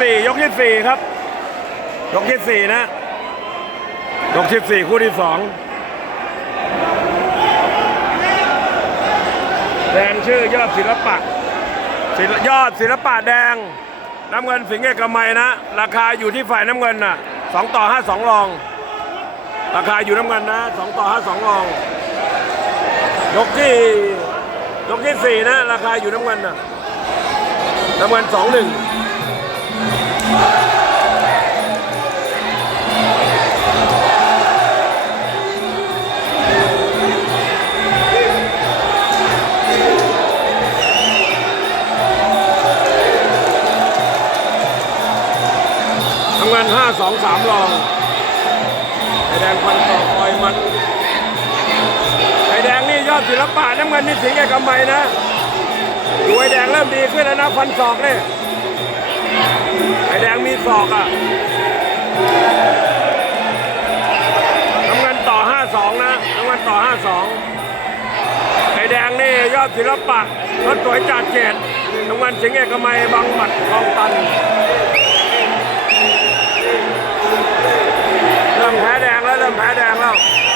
24 ยก 24 ครับ ยก 24 นะ ยก 24 คู่ที่ 2 แดงชื่อยอดศิลปะศิลยอดศิลปะแดง น้ำเงินสิงห์เอกมัยนะ ราคาอยู่ที่ฝ่ายน้ำเงินนะ2ต่อ 5 2รอง ราคาอยู่น้ำเงินนะ 2 ต่อ 5 2รอง ยกที่ ยกที่ 4 นะ ราคาอยู่น้ำเงินนะน้ำเงิน2 1าสามรองไอแดงพันต่อคอยมันไอแดงนี่ยอดศิลปะน้ำเงินนี่สิงห์เอกมัยนะดูไอแดงเริ่มดีขึ้นแล้วนะฟันศอกนี่ไอแดงมีศอกอะน้ำเงินต่อห้าสองนะน้ำเงินต่อห้าสองไอแดงนี่ยอดศิลปะรถสวยจัดเจดน้ำเงินสิงห์เอกมัยบางหมัดคลองตัน them.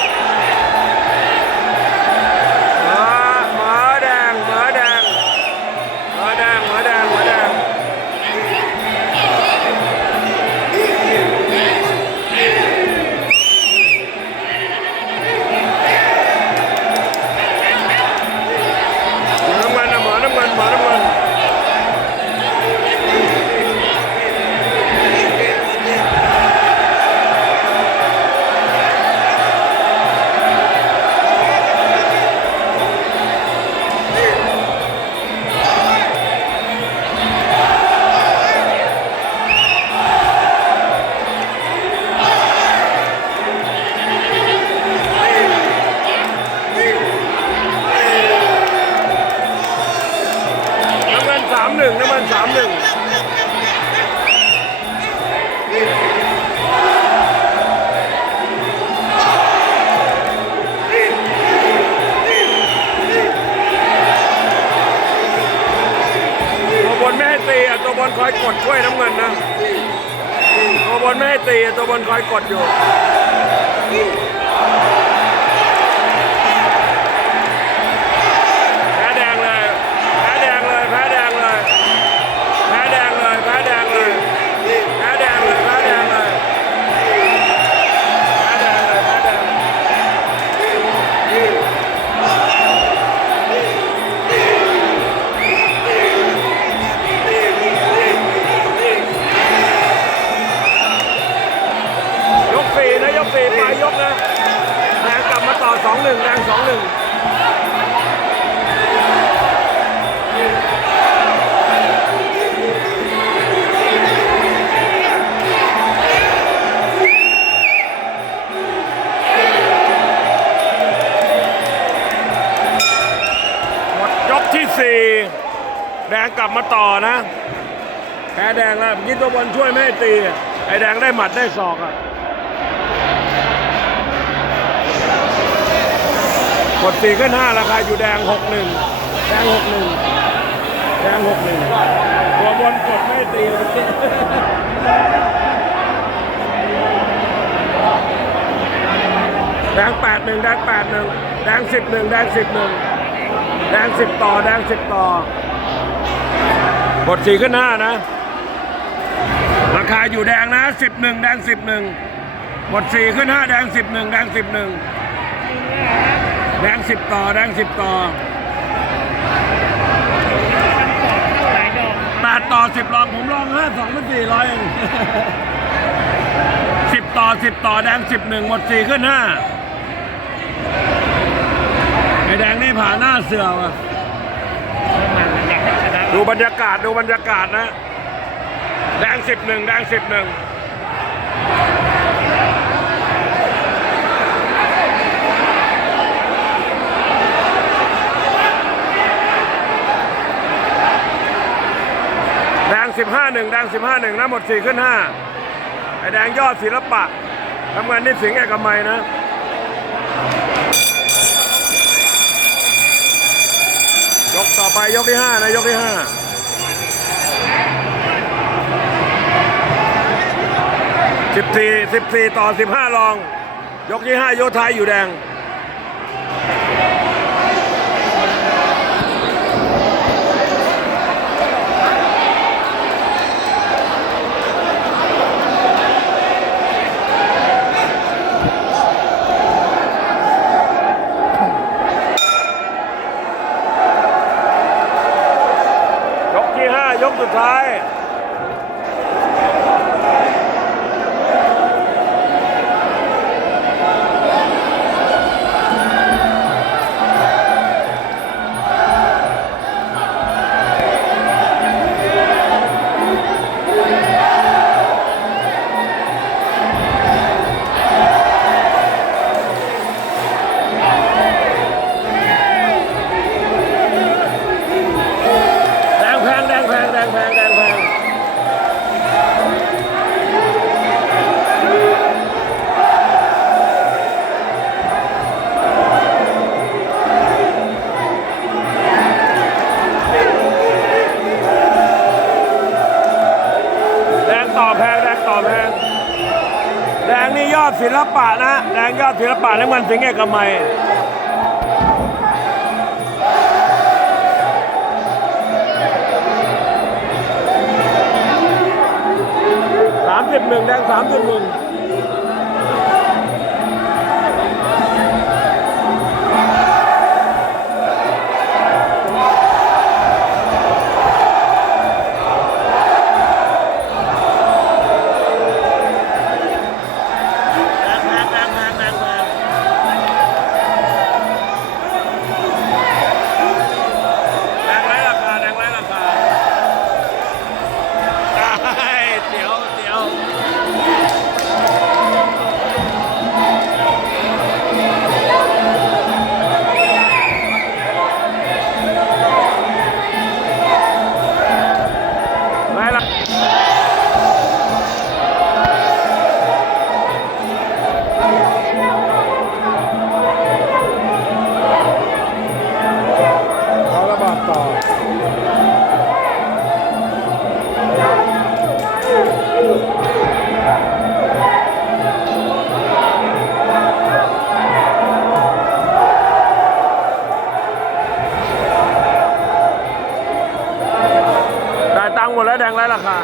ตีอะตัวบนคอยกดอยู่ ที่สี่แดงกลับมาต่อนะแพ้แดงแล้วเมื่อกี้ตัวบอลช่วยไม่ให้ตี ไอ้แดงได้หมัดได้ศอกอะกดสี่ขึ้นห้าราคาอยู่แดงหกหนึ่งแดงหกหนึ่งแดงหกหนึ่งตัวบอลกดไม่ตีแดงแปดหนึ่งแดงแปดหนึ่งแดงสิบหนึ่งแดงสิบหนึ่ง แดงสิบต่อแดงสิบต่อกดสี่ขึ้นห้านะ ราคาอยู่แดงนะสิบหนึ่งแดงสิบหนึ่งกดสี่ขึ้นห้าแดงสิบหนึ่งแดงสิบหนึ่งแดงสิบต่อแดงสิบต่อแปดต่อสิบลองผมลองห้าสองเป็นสี่ร้อยเองสิบต่อสิบต่อแดงสิบหนึ่งหมดสี่ขึ้นห้า แดงนี่ผ่าหน้าเสือว่ะอยากให้ชนะดูบรรยากาศดูบรรยากาศนะ แดงสิบหนึ่งแดงสิบหนึ่งแดงสิบห้าหนึ่งแดงสิบห้าหนึ่งนะหมดสี่ขึ้นห้าไอ้แดงยอดศิลปะทำงานนี่สิงห์เอกมัยนะ ต่อไปยกที่ห้านะยกที่ห้าสิบสี่สิบสี่ต่อสิบห้าลอง ยกที่ห้าโยธายอยู่แดง ยกสุดท้าย งแพงแดงแพงแดงต่อแพงแดงต่อแพงแดงนี่ยอดศิลปะนะแดงยอดศิลปะแล้วมันสิงห์เอกมัย บหนึ่งแดงสามสิบหนึ่ง หมดแล้วแดงไรราคา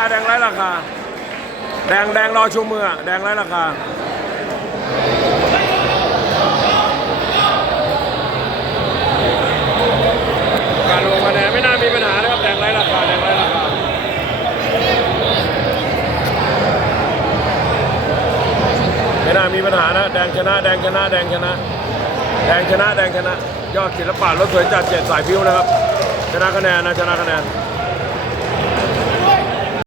าแดงไร้ราคา แดงแดงรอชูมือแดงไร้ราคาการลงคะแนนไม่น่ามีปัญหานะครับแดงไร้ราคาแดงไร้ราคาไม่น่ามีปัญหานะแดงชนะแดงชนะแดงชนะแดงชนะแดงชนะยอดศิลปะรถสวยจัดเจ็ดสายพิ้วนะครับชนะคะแนนนะชนะคะแนน